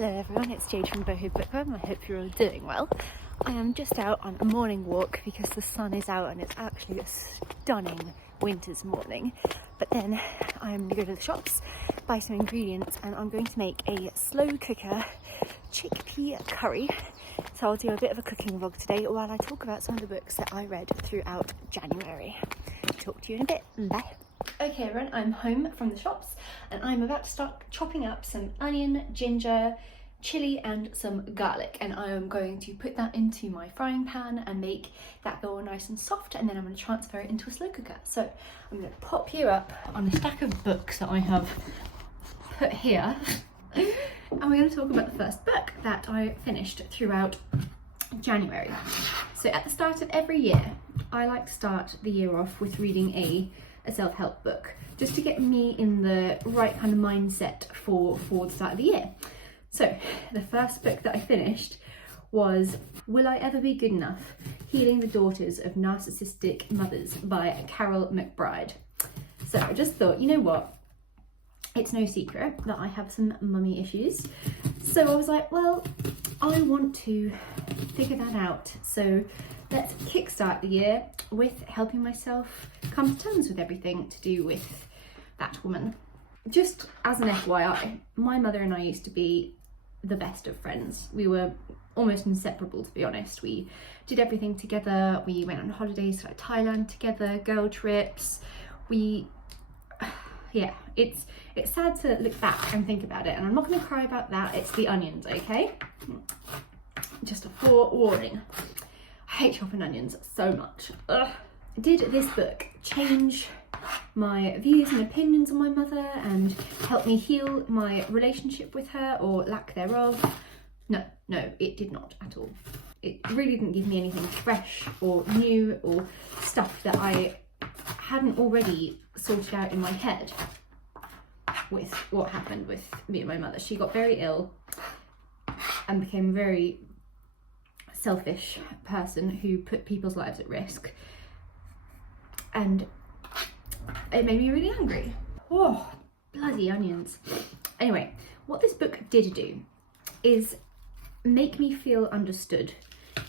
Hello everyone, it's Jade from Boho Bookworm. I hope you're all doing well. I am just out on a morning walk because the sun is out and it's actually a stunning winter's morning. But then I'm going to go to the shops, buy some ingredients, and I'm going to make a slow cooker chickpea curry. So I'll do a bit of a cooking vlog today while I talk about some of the books that I read throughout January. Talk to you in a bit. Bye. Okay everyone, I'm home from the shops and I'm about to start chopping up some onion, ginger, chilli and some garlic, and I am going to put that into my frying pan and make that go all nice and soft, and then I'm going to transfer it into a slow cooker. So I'm going to pop you up on the stack of books that I have put here and we're going to talk about the first book that I finished throughout January. So at the start of every year I like to start the year off with reading a self-help book, just to get me in the right kind of mindset for the start of the year. So the first book that I finished was Will I Ever Be Good Enough? Healing the Daughters of Narcissistic Mothers by Carol McBride. So I just thought, you know what, it's no secret that I have some mummy issues, so I was like, well, I want to figure that out, so let's kickstart the year with helping myself come to terms with everything to do with that woman. Just as an FYI, my mother and I used to be the best of friends. We were almost inseparable, to be honest. We did everything together. We went on holidays to like Thailand together, girl trips. Yeah, it's sad to look back and think about it, and I'm not going to cry about that. It's the onions, okay? Just a forewarning. I hate chopping onions so much. Ugh. Did this book change my views and opinions on my mother and help me heal my relationship with her, or lack thereof? No, it did not at all. It really didn't give me anything fresh or new or stuff that I hadn't already sorted out in my head with what happened with me and my mother. She got very ill and became a very selfish person who put people's lives at risk, and it made me really angry. Oh, bloody onions. Anyway, what this book did do is make me understood understood,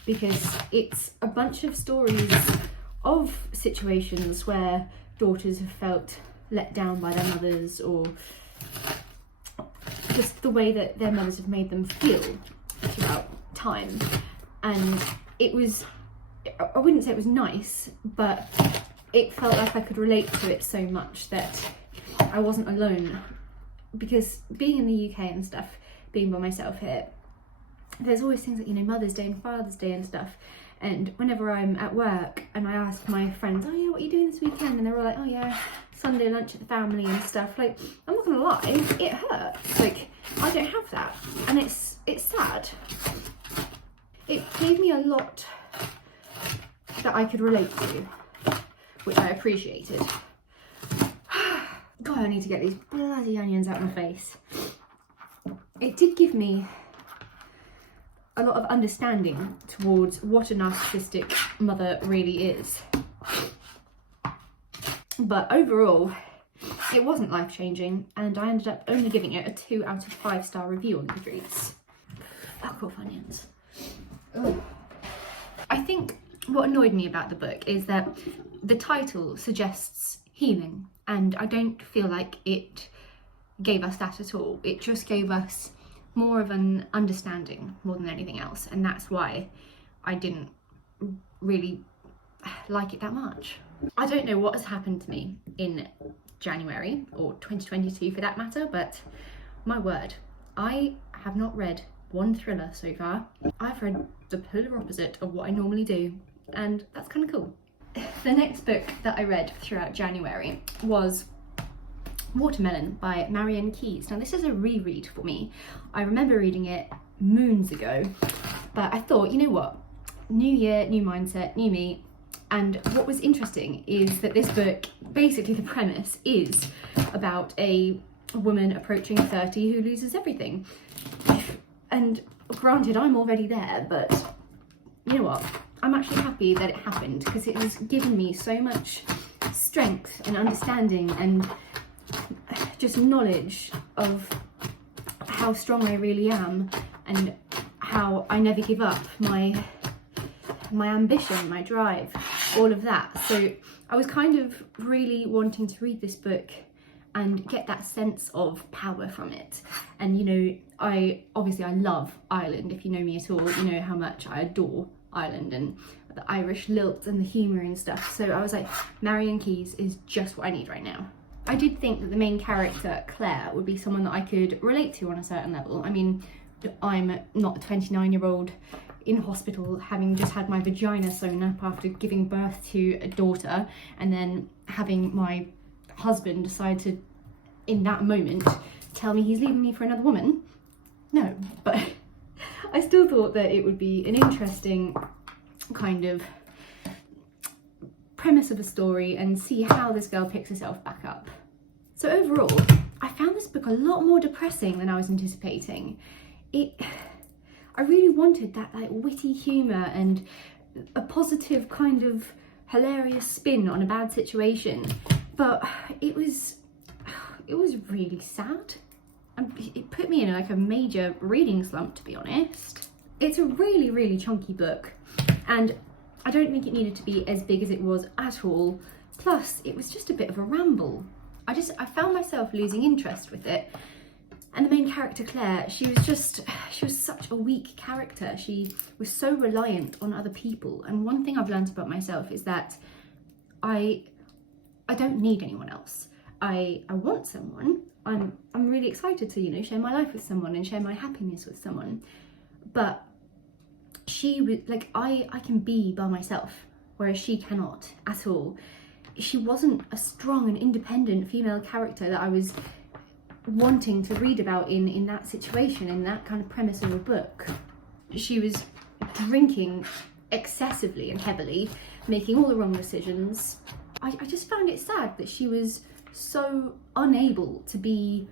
because it's a bunch of stories of situations where daughters have felt let down by their mothers, or just the way that their mothers have made them feel throughout time. And it was, I wouldn't say it was nice, but it felt like I could relate to it so much that I wasn't alone. Because being in the UK and stuff, being by myself here, there's always things like, you know, Mother's Day and Father's Day and stuff. And whenever I'm at work and I ask my friends, oh yeah, what are you doing this weekend? And they're all like, oh yeah, Sunday lunch at the family and stuff. Like, I'm not gonna lie, it hurts. Like, I don't have that, and it's sad. It gave me a lot that I could relate to, which I appreciated. God, I need to get these bloody onions out of my face. It did give me a lot of understanding towards what a narcissistic mother really is. But overall, it wasn't life-changing, and I ended up only giving it a 2 out of 5-star review on Goodreads. Fuck off, onions. Ugh. I think what annoyed me about the book is that the title suggests healing, and I don't feel like it gave us that at all. It just gave us more of an understanding more than anything else, and that's why I didn't really like it that much. I don't know what has happened to me in January, or 2022 for that matter, but my word, I have not read one thriller so far. I've read the polar opposite of what I normally do, and that's kind of cool. The next book that I read throughout January was Watermelon by Marion. Now this is a reread for me. I remember reading it moons ago, but I thought, you know what, new year, new mindset, new me. And what was interesting is that this book, basically the premise is about a woman approaching 30 who loses everything. And granted, I'm already there, but you know what, I'm actually happy that it happened, because it has given me so much strength and understanding and just knowledge of how strong I really am, and how I never give up, my ambition, my drive, all of that. So I was kind of really wanting to read this book and get that sense of power from it. And you know, I love Ireland. If you know me at all, you know how much I adore Ireland and the Irish lilt and the humour and stuff. So I was like, Marion Keyes is just what I need right now. I did think that the main character, Claire, would be someone that I could relate to on a certain level. I mean, I'm not a 29-year-old in hospital having just had my vagina sewn up after giving birth to a daughter, and then having my husband decide to, in that moment, tell me he's leaving me for another woman. No, but I still thought that it would be an interesting kind of premise of a story and see how this girl picks herself back up. So overall, I found this book a lot more depressing than I was anticipating. I really wanted that like witty humour and a positive kind of hilarious spin on a bad situation, but it was really sad. It put me in like a major reading slump, to be honest. It's a really, really chunky book, and I don't think it needed to be as big as it was at all. Plus, it was just a bit of a ramble. I found myself losing interest with it. And the main character, Claire, she was such a weak character. She was so reliant on other people. And one thing I've learned about myself is that I don't need anyone else. I want someone. I'm really excited to, you know, share my life with someone and share my happiness with someone. But she was like, I can be by myself, whereas she cannot at all. She wasn't a strong and independent female character that I was wanting to read about in that situation, in that kind of premise of a book. She was drinking excessively and heavily, making all the wrong decisions. I just found it sad that she was so unable to be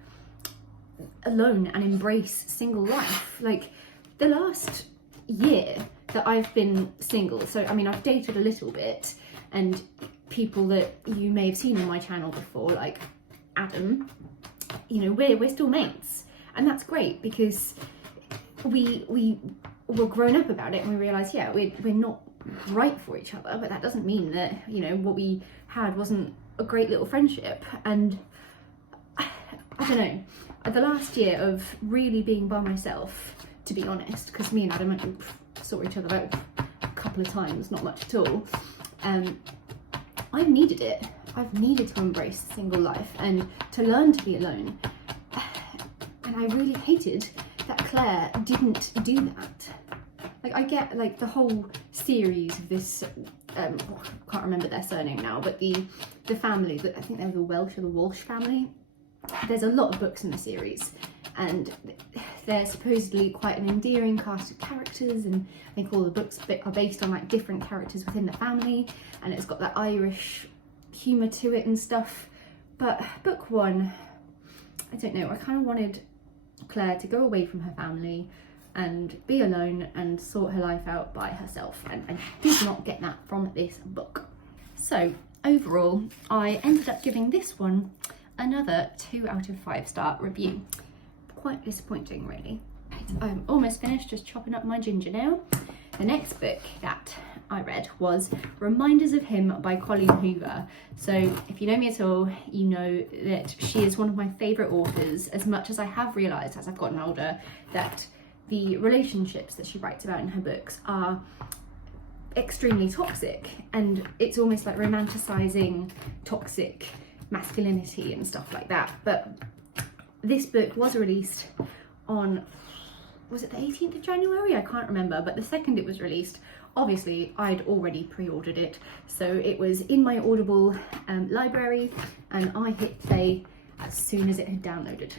alone and embrace single life. Like, the last year that I've been single, so I mean, I've dated a little bit, and people that you may have seen on my channel before, like Adam, you know, we're still mates, and that's great because we were grown up about it and we realised, yeah, we're not right for each other, but that doesn't mean that, you know, what we had wasn't a great little friendship. And I don't know, the last year of really being by myself, to be honest, because me and Adam saw each other about a couple of times, not much at all, I've needed it. I've needed to embrace single life and to learn to be alone. And I really hated that Claire didn't do that. Like, I get like the whole series of this, I can't remember their surname now, but the family, I think they're the Welsh or the Walsh family. There's a lot of books in the series, and they're supposedly quite an endearing cast of characters, and I think all the books are based on like different characters within the family, and it's got that Irish humour to it and stuff. But book one, I don't know, I kind of wanted Claire to go away from her family and be alone and sort her life out by herself, and I did not get that from this book. So overall, I ended up giving this one another 2 out of 5 star review. Quite disappointing, really. I'm almost finished just chopping up my ginger now. The next book that I read was Reminders of Him by Colleen Hoover. So if you know me at all, you know that she is one of my favourite authors, as much as I have realised as I've gotten older that the relationships that she writes about in her books are extremely toxic, and it's almost like romanticising toxic masculinity and stuff like that. But this book was released on, was it the 18th of January? I can't remember, but the second it was released, obviously I'd already pre-ordered it, so it was in my Audible library, and I hit play as soon as it had downloaded.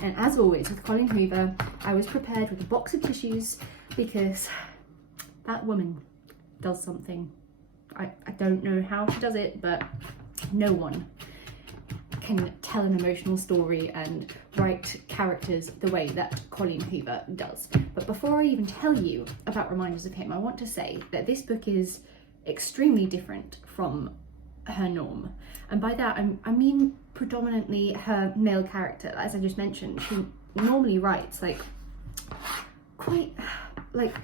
And as always with Colleen Hoover, I was prepared with a box of tissues, because that woman does something. I don't know how she does it, but no one can tell an emotional story and write characters the way that Colleen Hoover does. But before I even tell you about Reminders of Him, I want to say that this book is extremely different from her norm. And by that, I mean predominantly her male character. As I just mentioned, normally writes like quite like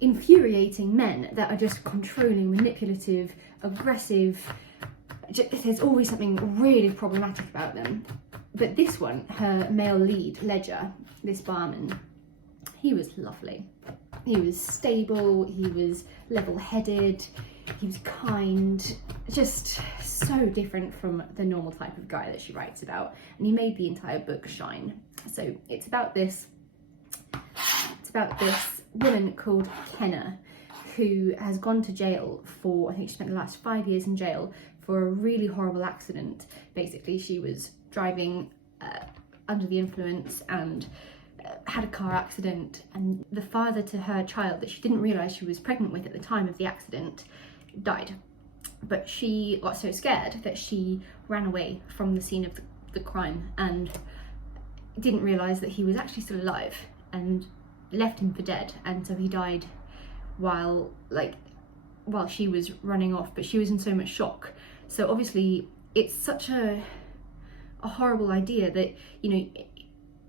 infuriating men that are just controlling, manipulative, aggressive. There's always something really problematic about them. But this one, her male lead, Ledger, this barman, he was lovely. He was stable, he was level-headed, he was kind, just so different from the normal type of guy that she writes about. And he made the entire book shine. So it's about this woman called Kenna, who has gone to jail for, I think she spent the last 5 years in jail for a really horrible accident. Basically, she was driving under the influence and had a car accident, and the father to her child that she didn't realise she was pregnant with at the time of the accident died. But she got so scared that she ran away from the scene of the crime and didn't realise that he was actually still alive, and left him for dead. And so he died while she was running off, but she was in so much shock. So obviously it's such a horrible idea that, you know,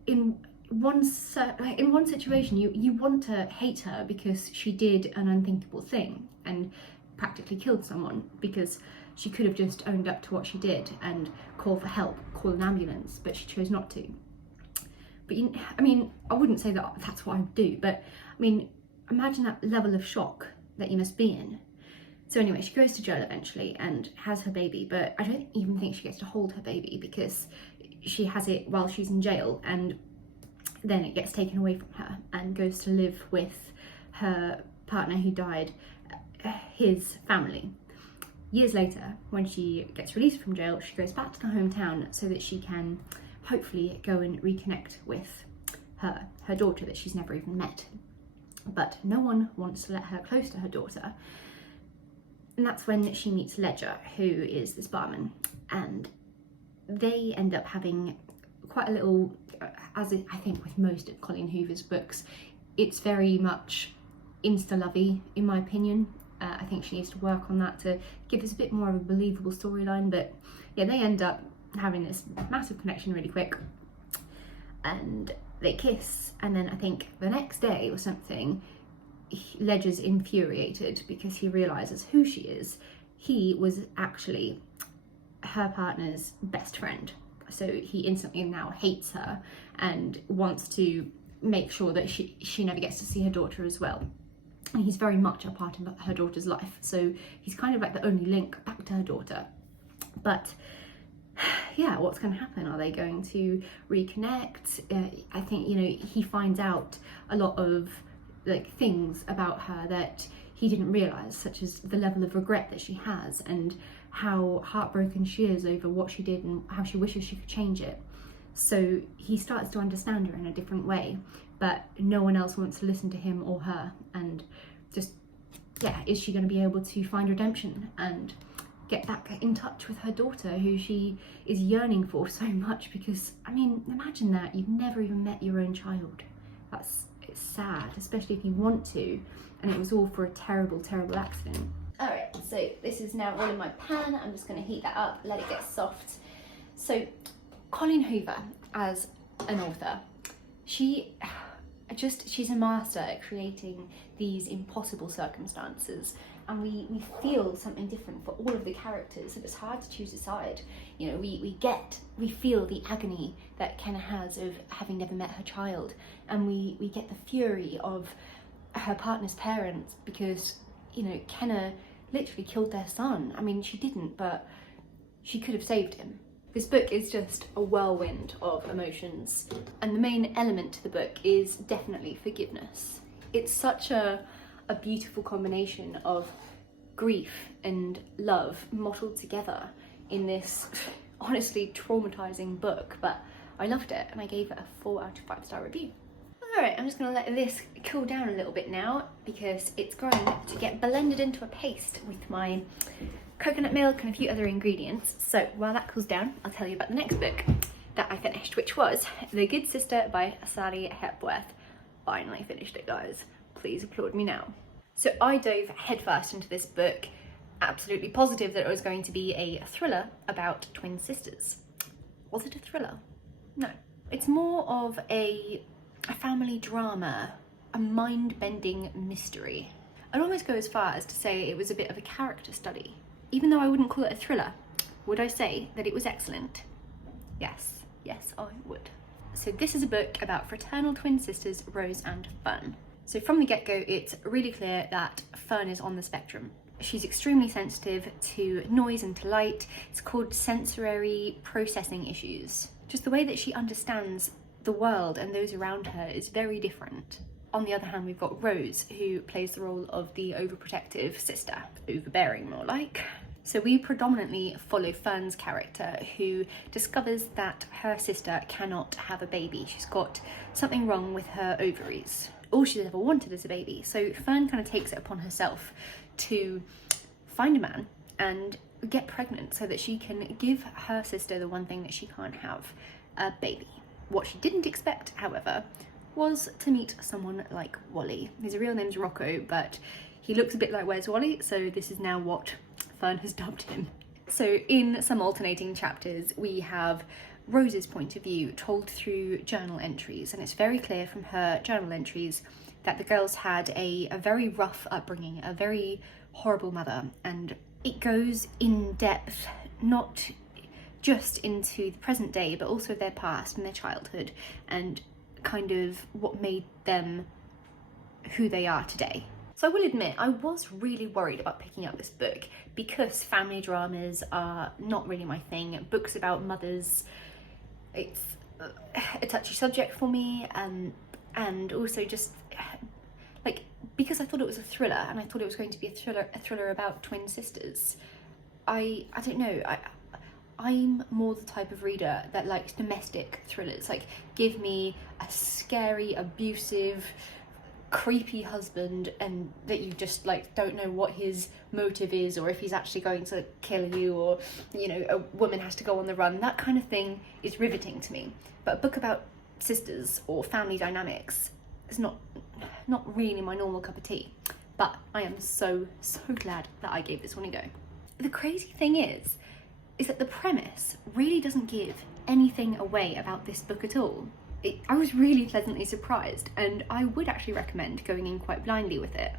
in one situation you want to hate her because she did an unthinkable thing and practically killed someone, because she could have just owned up to what she did and called for help, called an ambulance, but she chose not to. But I mean, I wouldn't say that that's what I would do, but I mean, imagine that level of shock that you must be in. So anyway, she goes to jail eventually and has her baby, but I don't even think she gets to hold her baby because she has it while she's in jail, and then it gets taken away from her and goes to live with her partner who died, his family. Years later, when she gets released from jail, she goes back to her hometown so that she can hopefully go and reconnect with her daughter that she's never even met. But no one wants to let her close to her daughter. And that's when she meets Ledger, who is this barman, and they end up having quite a little, as I think with most of Colleen Hoover's books, it's very much insta-lovey in my opinion. I think she needs to work on that to give us a bit more of a believable storyline, but yeah, they end up having this massive connection really quick, and they kiss, and then I think the next day or something, Ledger's infuriated because he realises who she is. He was actually her partner's best friend, so he instantly now hates her and wants to make sure that she never gets to see her daughter as well. And he's very much a part of her daughter's life, so he's kind of like the only link back to her daughter. But yeah, what's going to happen? Are they going to reconnect? I think, you know, he finds out a lot of like things about her that he didn't realise, such as the level of regret that she has and how heartbroken she is over what she did and how she wishes she could change it. So he starts to understand her in a different way, but no one else wants to listen to him or her. And just, yeah, is she going to be able to find redemption and get back in touch with her daughter, who she is yearning for so much? Because, I mean, imagine that, you've never even met your own child. It's sad, especially if you want to, and it was all for a terrible, terrible accident. Alright, so this is now all in my pan. I'm just going to heat that up, let it get soft. So, Colleen Hoover, as an author, she's a master at creating these impossible circumstances, and we feel something different for all of the characters, so it's hard to choose a side. You know, we feel the agony that Kenna has of having never met her child, and we get the fury of her partner's parents because, you know, Kenna literally killed their son. I mean, she didn't, but she could have saved him. This book is just a whirlwind of emotions, and the main element to the book is definitely forgiveness. It's such a beautiful combination of grief and love mottled together in this honestly traumatizing book, but I loved it and I gave it a 4 out of 5 star review. Alright, I'm just going to let this cool down a little bit now because it's going to get blended into a paste with my coconut milk and a few other ingredients. So while that cools down, I'll tell you about the next book that I finished, which was The Good Sister by Asari Hepworth. Finally finished it, guys. Please applaud me now. So I dove headfirst into this book, absolutely positive that it was going to be a thriller about twin sisters. Was it a thriller? No. It's more of a family drama, a mind-bending mystery. I'd almost go as far as to say it was a bit of a character study. Even though I wouldn't call it a thriller, would I say that it was excellent? Yes, I would. So this is a book about fraternal twin sisters Rose and Fern. So from the get-go, it's really clear that Fern is on the spectrum. She's extremely sensitive to noise and to light. It's called sensory processing issues. Just the way that she understands the world and those around her is very different. On the other hand, we've got Rose, who plays the role of the overprotective sister, overbearing more like. So we predominantly follow Fern's character, who discovers that her sister cannot have a baby. She's got something wrong with her ovaries. All she's ever wanted is a baby. So Fern kind of takes it upon herself to find a man and get pregnant so that she can give her sister the one thing that she can't have, a baby. What she didn't expect, however, was to meet someone like Wally. His real name's Rocco, but he looks a bit like Where's Wally, so this is now what Fern has dubbed him. So in some alternating chapters, we have Rose's point of view told through journal entries, and it's very clear from her journal entries that the girls had a very rough upbringing, a very horrible mother, and it goes in depth, not just into the present day, but also their past and their childhood, and kind of what made them who they are today. So I will admit, I was really worried about picking up this book because family dramas are not really my thing. Books about mothers, it's a touchy subject for me, and also just like, because I thought it was a thriller and I thought it was going to be a thriller about twin sisters. I don't know, I'm more the type of reader that likes domestic thrillers. Like, give me a scary, abusive, creepy husband and that you just like don't know what his motive is, or if he's actually going to kill you, or you know, a woman has to go on the run. That kind of thing is riveting to me. But a book about sisters or family dynamics is not really my normal cup of tea. But I am so glad that I gave this one a go. The crazy thing is that the premise really doesn't give anything away about this book at all. I was really pleasantly surprised, and I would actually recommend going in quite blindly with it.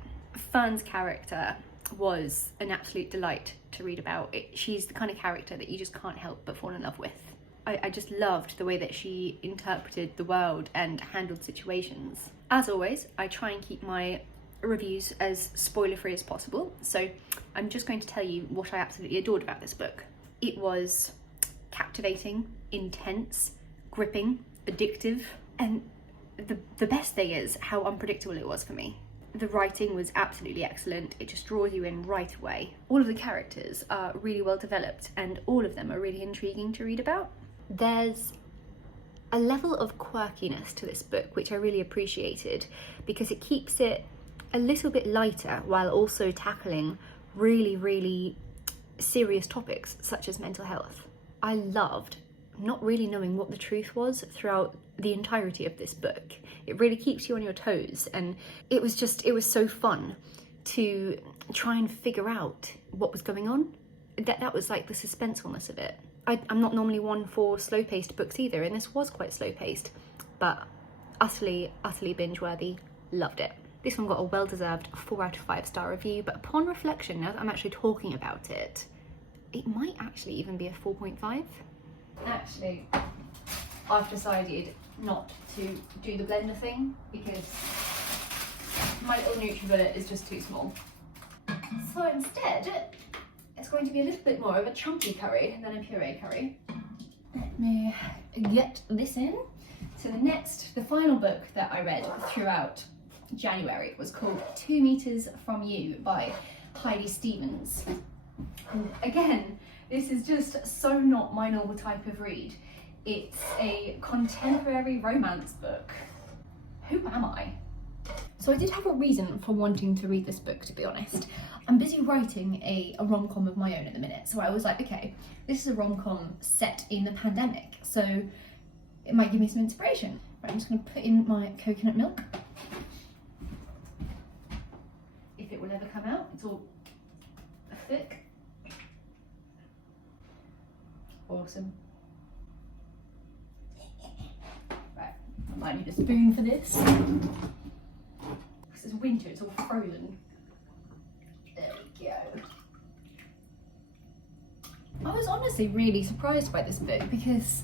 Fern's character was an absolute delight to read about. She's the kind of character that you just can't help but fall in love with. I just loved the way that she interpreted the world and handled situations. As always, I try and keep my reviews as spoiler-free as possible, so I'm just going to tell you what I absolutely adored about this book. It was captivating, intense, gripping, addictive, and the best thing is how unpredictable it was for me. The writing was absolutely excellent. It just draws you in right away. All of the characters are really well developed, and all of them are really intriguing to read about. There's a level of quirkiness to this book which I really appreciated, because it keeps it a little bit lighter while also tackling really serious topics such as mental health. I loved not really knowing what the truth was throughout the entirety of this book. It really keeps you on your toes, and it was so fun to try and figure out what was going on. That was like the suspensefulness of it. I'm not normally one for slow-paced books either, and this was quite slow-paced, but utterly binge-worthy. Loved it. This one got a well-deserved 4 out of 5 star review, but upon reflection, now that I'm actually talking about it, it might actually even be a 4.5. Actually, I've decided not to do the blender thing because my little NutriBullet is just too small. So instead, it's going to be a little bit more of a chunky curry than a puree curry. Let me get this in. So the final book that I read throughout January was called 2 Meters From You by Heidi Stevens. Again, this is just so not my normal type of read. It's a contemporary romance book. Who am I? So I did have a reason for wanting to read this book, to be honest. I'm busy writing a rom-com of my own at the minute, so I was like, okay, this is a rom-com set in the pandemic, so it might give me some inspiration. Right, I'm just going to put in my coconut milk. If it will ever come out, it's all thick. Awesome. I need a spoon for this. Because it's winter, it's all frozen. There we go. I was honestly really surprised by this book because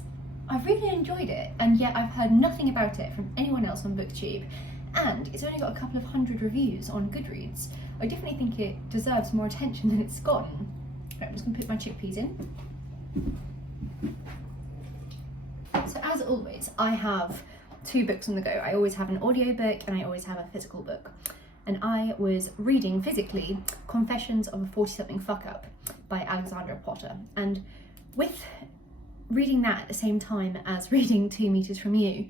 I really enjoyed it, and yet I've heard nothing about it from anyone else on BookTube, and it's only got a couple of hundred reviews on Goodreads. I definitely think it deserves more attention than it's gotten. Right, I'm just going to put my chickpeas in. So as always, I have 2 books on the go. I always have an audiobook and I always have a physical book. And I was reading physically Confessions of a 40-something Fuck-Up by Alexandra Potter. And with reading that at the same time as reading 2 Meters From You,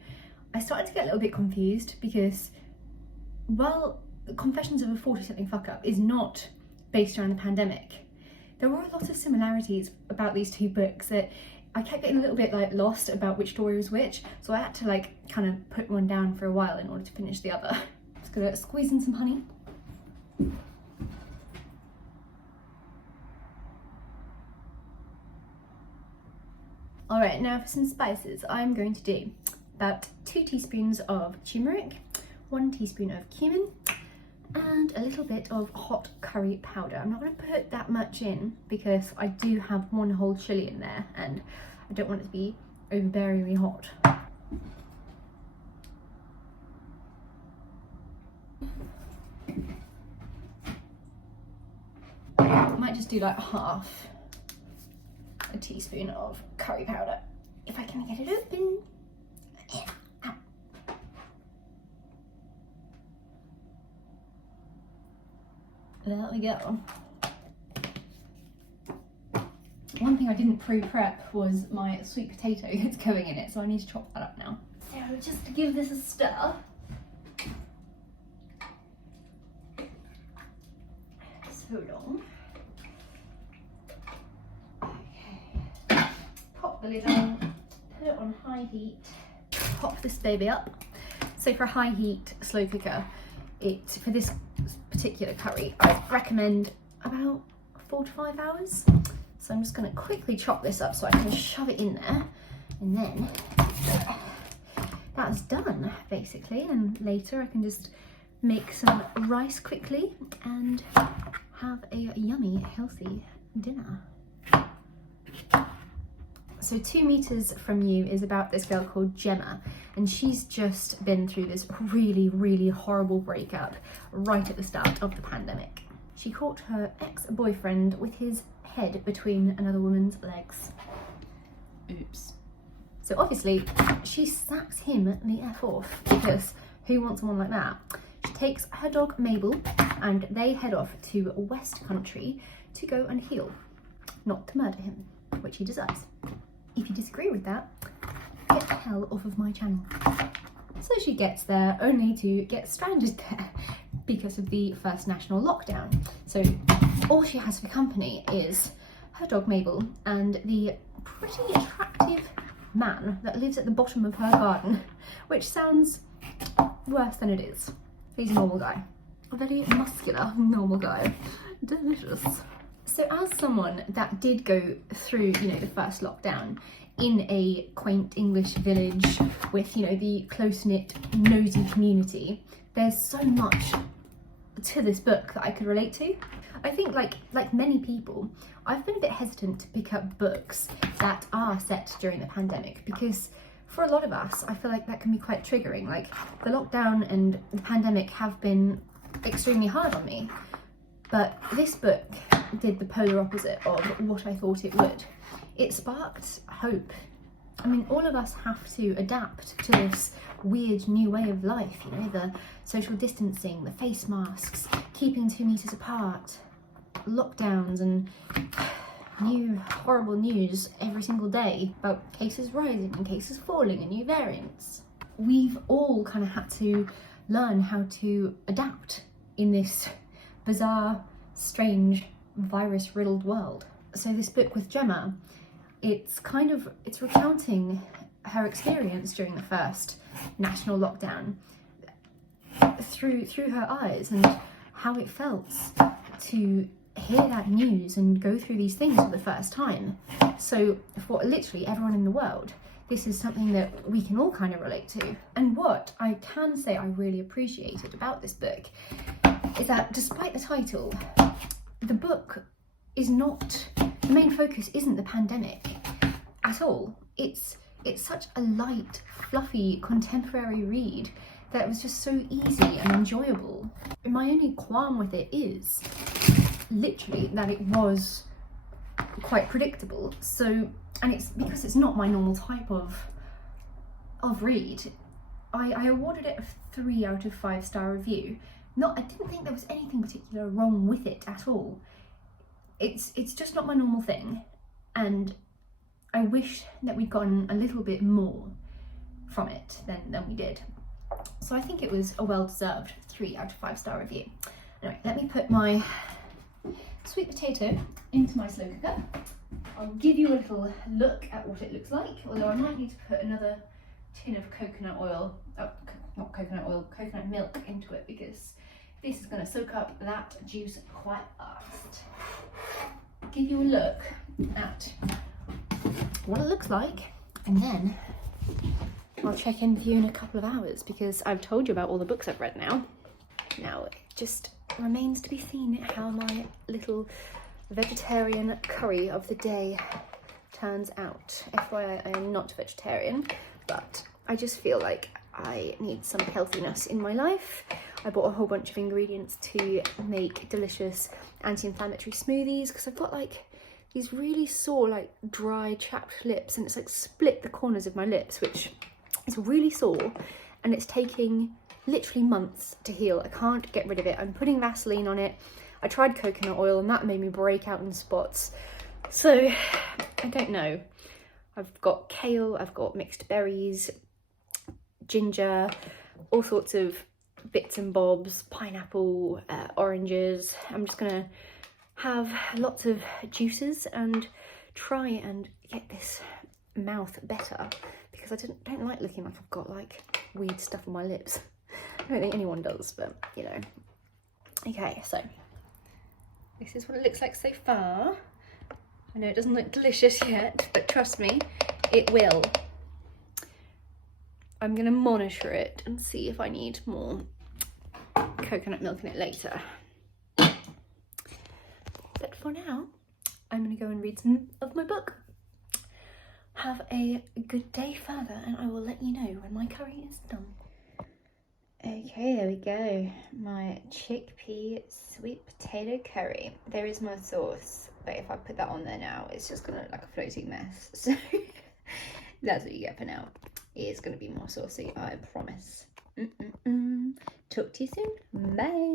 I started to get a little bit confused because while Confessions of a 40-something Fuck-Up is not based around the pandemic, there were a lot of similarities about these 2 books that I kept getting a little bit like lost about which story was which, so I had to like kind of put one down for a while in order to finish the other. Just gonna squeeze in some honey. Alright, now for some spices, I'm going to do about 2 teaspoons of turmeric, 1 teaspoon of cumin, and a little bit of hot curry powder. I'm not going to put that much in because I do have 1 whole chilli in there and I don't want it to be overbearingly hot. I might just do like half a teaspoon of curry powder if I can get it open. There we go. One thing I didn't pre-prep was my sweet potato that's going in it, so I need to chop that up now. So just to give this a stir. So long. Okay. Pop the lid on, put it on high heat, pop this baby up. So for a high heat slow cooker, for this particular curry, I recommend about 4 to 5 hours. So I'm just going to quickly chop this up so I can shove it in there, and then that's done basically. And later I can just make some rice quickly and have a yummy, healthy dinner. So 2 Meters From You is about this girl called Gemma, and she's just been through this really, really horrible breakup right at the start of the pandemic. She caught her ex-boyfriend with his head between another woman's legs. Oops. So obviously she sacks him the F off, because who wants someone like that? She takes her dog Mabel and they head off to West Country to go and heal, not to murder him, which he deserves. If you disagree with that, get the hell off of my channel. So she gets there only to get stranded there because of the first national lockdown. So all she has for company is her dog Mabel and the pretty attractive man that lives at the bottom of her garden, which sounds worse than it is. He's a normal guy. A very muscular normal guy. Delicious. So as someone that did go through, the first lockdown in a quaint English village with, the close-knit, nosy community, there's so much to this book that I could relate to. I think like many people, I've been a bit hesitant to pick up books that are set during the pandemic because for a lot of us, I feel like that can be quite triggering. Like the lockdown and the pandemic have been extremely hard on me, but this book did the polar opposite of what I thought it would. It sparked hope. I mean, all of us have to adapt to this weird new way of life, the social distancing, the face masks, keeping 2 meters apart, lockdowns, and new horrible news every single day about cases rising and cases falling and new variants. We've all kind of had to learn how to adapt in this bizarre, strange, virus-riddled world. So this book with Gemma, it's recounting her experience during the first national lockdown through her eyes and how it felt to hear that news and go through these things for the first time. So for literally everyone in the world, this is something that we can all kind of relate to. And what I can say I really appreciated about this book is that despite the title, the book is not, the main focus isn't the pandemic at all. It's such a light, fluffy, contemporary read that was just so easy and enjoyable. My only qualm with it is literally that it was quite predictable. So, and it's because it's not my normal type of read. I awarded it a 3 out of 5 star review. I didn't think there was anything particular wrong with it at all. It's just not my normal thing, and I wish that we'd gotten a little bit more from it than we did. So I think it was a well-deserved 3 out of 5 star review. Anyway, let me put my sweet potato into my slow cooker. I'll give you a little look at what it looks like, although I might need to put another tin of coconut milk into it, because this is going to soak up that juice quite fast. Give you a look at what it looks like, and then I'll check in with you in a couple of hours, because I've told you about all the books I've read now. Now it just remains to be seen how my little vegetarian curry of the day turns out. FYI, I am not vegetarian, but I just feel like I need some healthiness in my life. I bought a whole bunch of ingredients to make delicious anti-inflammatory smoothies, because I've got like these really sore, like dry, chapped lips, and it's like split the corners of my lips, which is really sore, and it's taking literally months to heal. I can't get rid of it. I'm putting Vaseline on it. I tried coconut oil and that made me break out in spots. So I don't know. I've got kale, I've got mixed berries, ginger, all sorts of bits and bobs, pineapple, oranges. I'm just gonna have lots of juices and try and get this mouth better, because I don't like looking like I've got like weird stuff on my lips. I don't think anyone does, but you know. Okay, so this is what it looks like so far. I know it doesn't look delicious yet, but trust me, it will. I'm gonna monitor it and see if I need more coconut milk in it later. But for now, I'm gonna go and read some of my book. Have a good day further, and I will let you know when my curry is done. Okay, there we go. My chickpea sweet potato curry. There is my sauce, but if I put that on there now, it's just gonna look like a floating mess. So that's what you get for now. It is gonna be more saucy, I promise. Talk to you soon. Bye.